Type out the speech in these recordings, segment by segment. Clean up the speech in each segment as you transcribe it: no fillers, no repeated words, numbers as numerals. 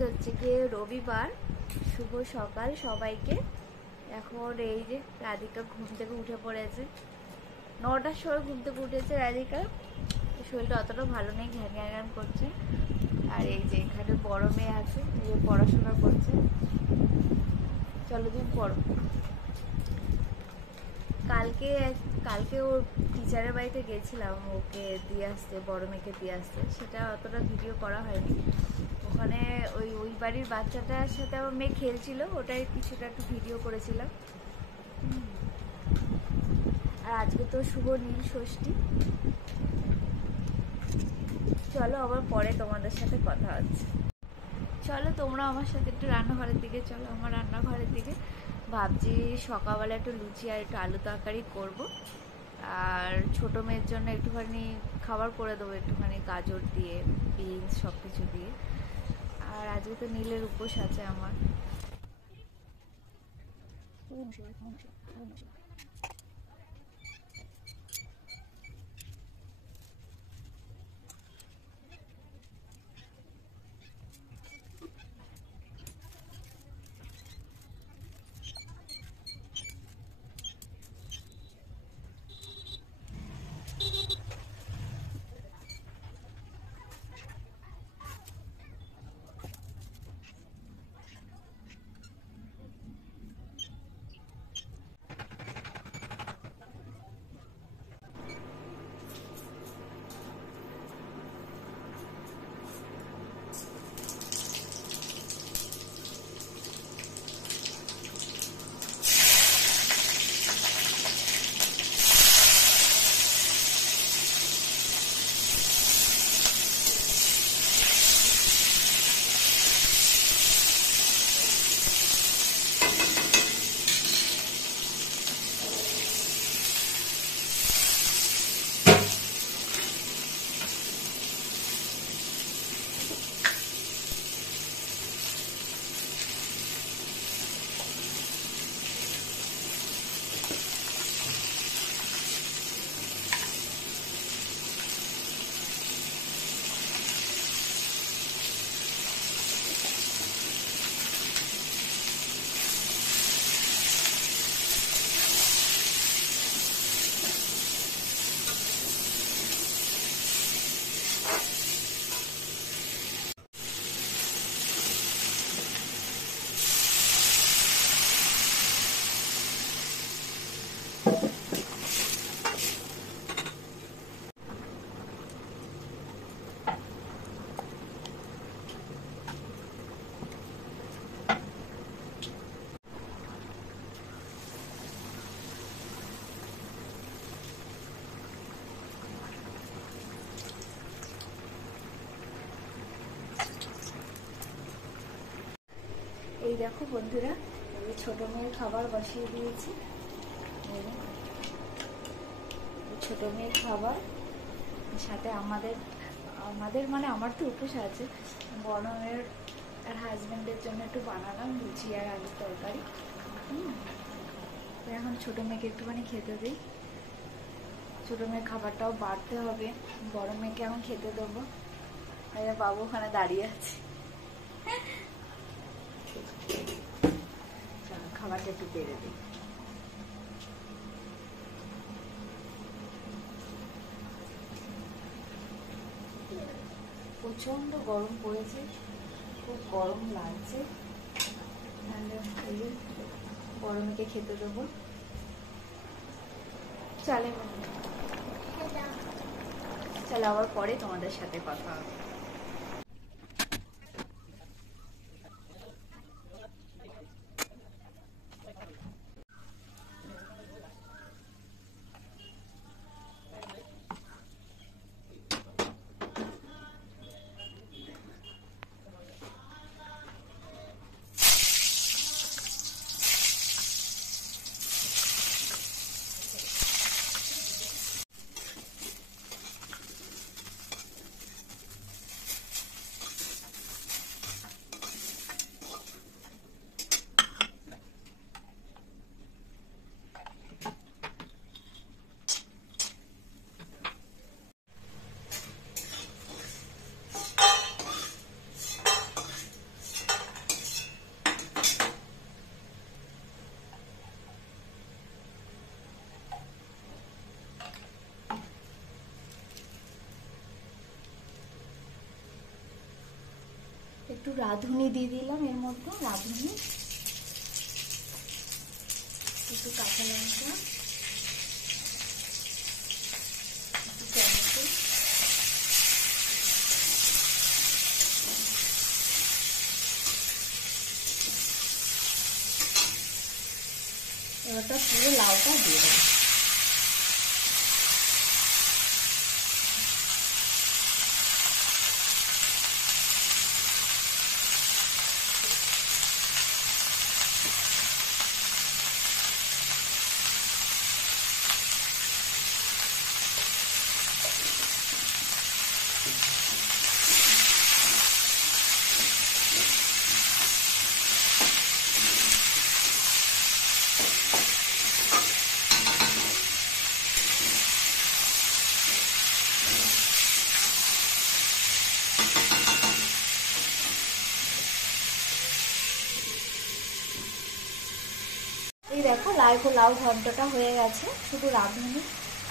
আজকে হচ্ছে গিয়ে রবিবার। শুভ সকাল সবাইকে। এখন এই যে রাধিকা ঘুম থেকে উঠে পড়েছে, 9টার সময় ঘুম থেকে উঠেছে রাধিকা। শরীরটা অতটা ভালো নেই, ঘ্যান ঘ্যান ঘ্যান করছে। আর এই যে এখানে বড় মেয়ে আছে, যে পড়াশোনা করছে। চলো তুমি পড়ো। কালকে ওর টিচারের বাড়িতে গেছিলাম ওকে দিয়ে আসতে, বড় মেয়েকে দিয়ে আসতে। সেটা অতটা ভিডিও করা হয়নি। ওখানে ওই বাড়ির বাচ্চাটার সাথে আমার মেয়ে খেলছিল, ওটাই কিছুটা একটু ভিডিও করেছিলাম। আর আজকে তো শুভ নীল ষষ্ঠী। চলো আবার পরে তোমাদের সাথে কথা হচ্ছে। চলো তোমরা আমার সাথে একটু রান্নাঘরের দিকে চলো, আমার রান্নাঘরের দিকে। ভাবছি সকালবেলা একটু লুচি আর একটু আলু তরকারি করবো। আর ছোটো মেয়ের জন্য একটুখানি খাবার করে দেবো, একটুখানি গাজর দিয়ে, বিনস সব কিছু দিয়ে। আর আজকে তো নীলের উপোস আছে আমার। এই দেখো বন্ধুরা, এই ছোটো মেয়ের খাবার বসিয়ে দিয়েছি। ছোটো মেয়ের খাবার সাথে আমাদের মানে আমার তো উপোস আছে, বড় মেয়ের আর হাজব্যান্ডের জন্য একটু বানালাম লুচি আর আলুর তরকারি। এখন ছোটো মেয়েকে একটুখানি খেতে দিই। ছোটো মেয়ের খাবারটাও বাড়তে হবে, বড় মেয়েকে এখন খেতে দেবো। বাবু ওখানে দাঁড়িয়ে আছে, খাবারটা একটু বেড়ে দিই। প্রচন্ড গরম পড়েছে, খুব গরম লাগছে। গরমকে খেতে দেবো। চলো আবার পরে তোমাদের সাথে কথা হবে। একটু রাঁধুনি দিয়ে দিলাম এর মধ্যে, রাঁধুনি, একটু কাঁচা লঙ্কা, একটু টমেটো, এবারটা পুরো লাউটা দিয়ে দেবো। এই দেখো লাউ ঘন্টটা হয়ে গেছে, শুধু রাঁধুনি,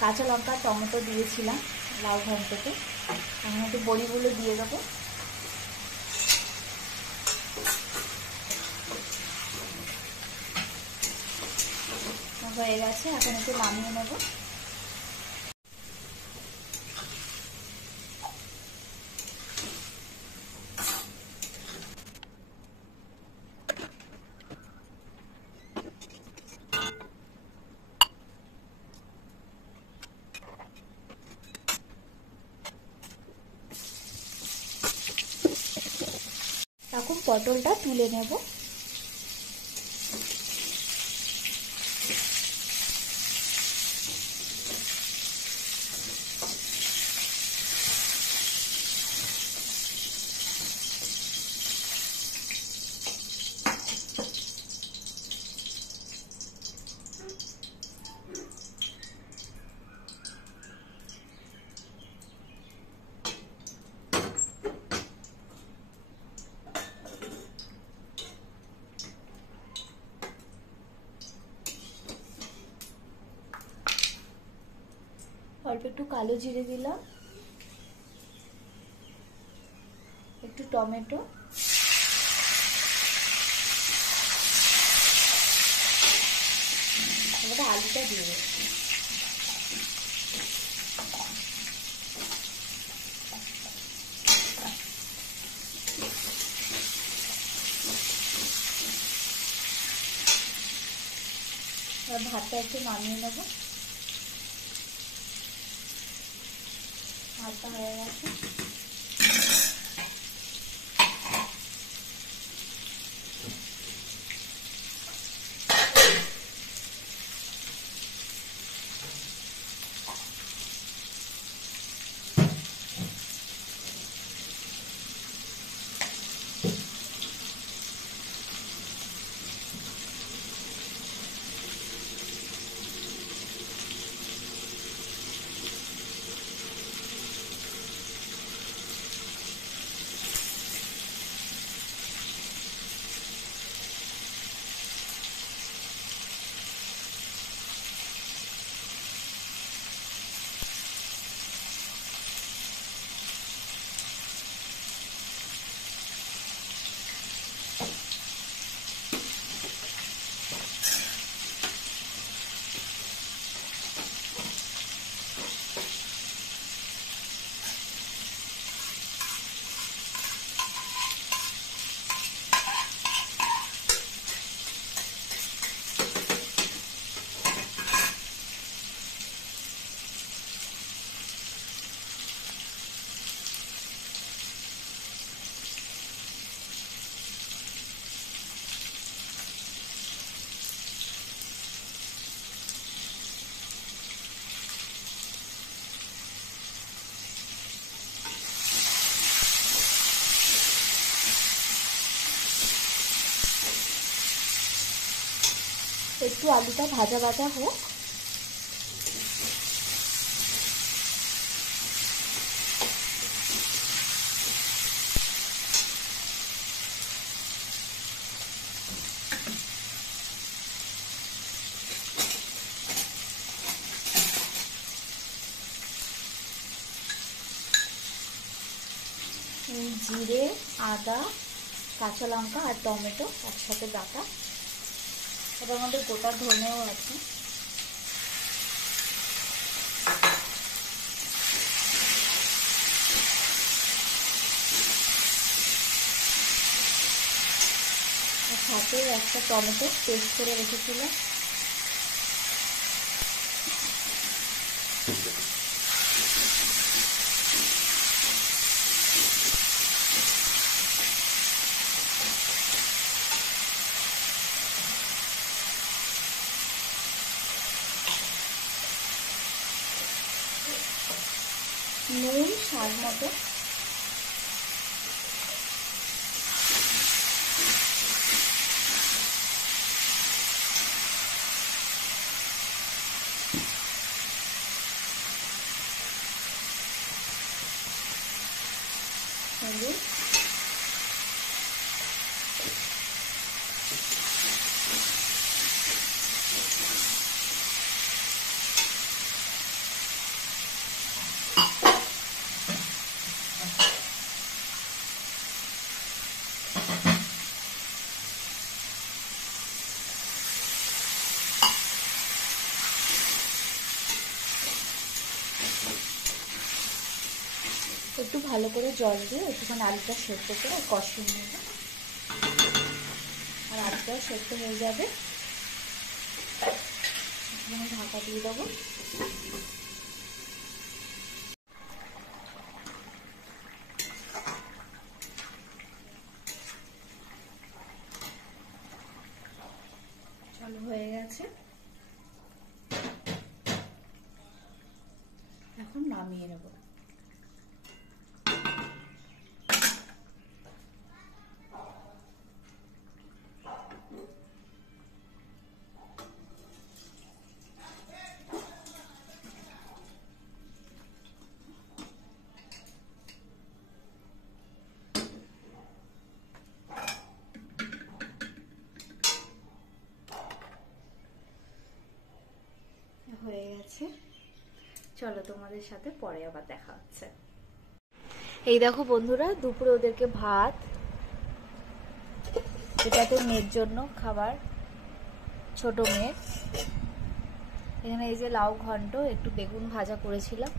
কাঁচা লঙ্কা, টমেটো দিয়েছিলাম লাউ ঘন্টতে। আমি একটু বড়িগুলো দিয়ে দেবো। হয়ে গেছে, এখন একটু নামিয়ে নেবো। এখন পটলটা তুলে নেব। অল্প একটু কালো জিরে দিলাম, একটু টমেটো, এবার আলুটা দিয়ে দেবো। এবার ভাতটা একটু নামিয়ে নেবো। ভাতটা হয়ে গেছে। একটু আলুটা ভাজা ভাজা হোক। জিরে, আদা, কাঁচা লঙ্কা আর টমেটো একসাথে বাটা। এটার মধ্যে গোটা ধনেও আছে। সাথে একটা টমেটো পেস্ট করে রেখেছিলাম। নুন স্বাদ মতো। হলুদ, একটু ভালো করে জল দিয়ে একটুখানি আলুটা সেদ্ধ করে কষিয়ে নেব। আর আলুটাও সেদ্ধ হয়ে যাবে, ঢাকা দিয়ে দেবো। চলো, হয়ে গেছে, এখন নামিয়ে নেব। হয়ে গেছে, চলো তোমাদের সাথে পরে আবার দেখা হচ্ছে। এই দেখো বন্ধুরা, দুপুরে ওদেরকে ভাত, এটাতে মেয়ের জন্য খাবার, ছোট মেয়ে। এখানে এই যে লাউ ঘন্ট, একটু বেগুন ভাজা করেছিলাম,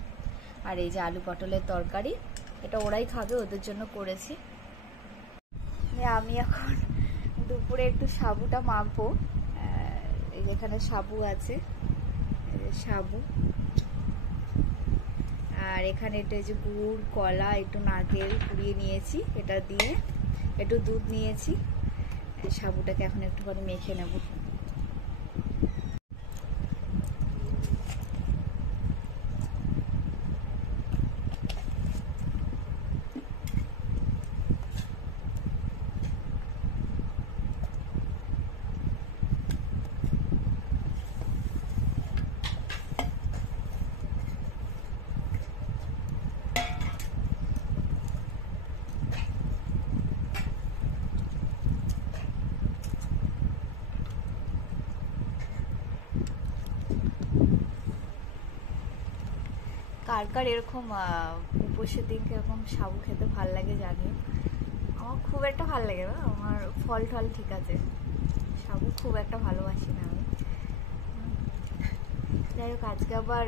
আর এই যে আলু পটলের তরকারি। এটা ওরাই খাবে, ওদের জন্য করেছি। আমি এখন দুপুরে একটু সাবুটা মাখবো। এই যেখানে সাবু আছে, সাবু, আর এখানে এটা যে গুড়, কলা, একটু নারকেল কুড়িয়ে নিয়েছি, এটা দিয়ে একটু দুধ নিয়েছি। সাবুটাকে এখন একটুখানি মেখে নেব। কার কার এরকম উপোসের দিনকে এরকম সাবু খেতে ভাল লাগে জানিও। আমার খুব একটা ভাল লাগে না, আমার ফল টল ঠিক আছে, সাবু খুব একটা ভালোবাসি না আমি। যাই হোক, আজকে আবার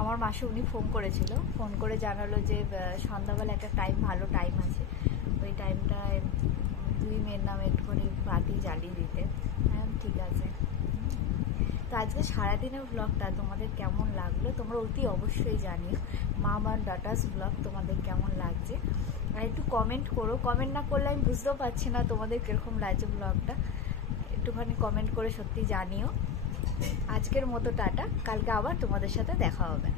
আমার মাসে উনি ফোন করেছিল, ফোন করে জানালো যে সন্ধ্যাবেলা একটা টাইম, ভালো টাইম আছে, ওই টাইমটায় দুই মেয়ের নামে একটুখানি বাতি জ্বালিয়ে দিতে। হ্যাঁ, ঠিক আছে। তো আজকে সারাদিনের ব্লগটা তোমাদের কেমন লাগলো তোমরা অতি অবশ্যই জানিও। মম আর ডটার্স ব্লগ তোমাদের কেমন লাগছে, আর একটু কমেন্ট করো। কমেন্ট না করলে আমি বুঝতেও পারছি না তোমাদের কিরকম লাগছে ব্লগটা। একটুখানি কমেন্ট করে সত্যি জানিও। আজকের মতো টাটা, কালকে আবার তোমাদের সাথে দেখা হবে।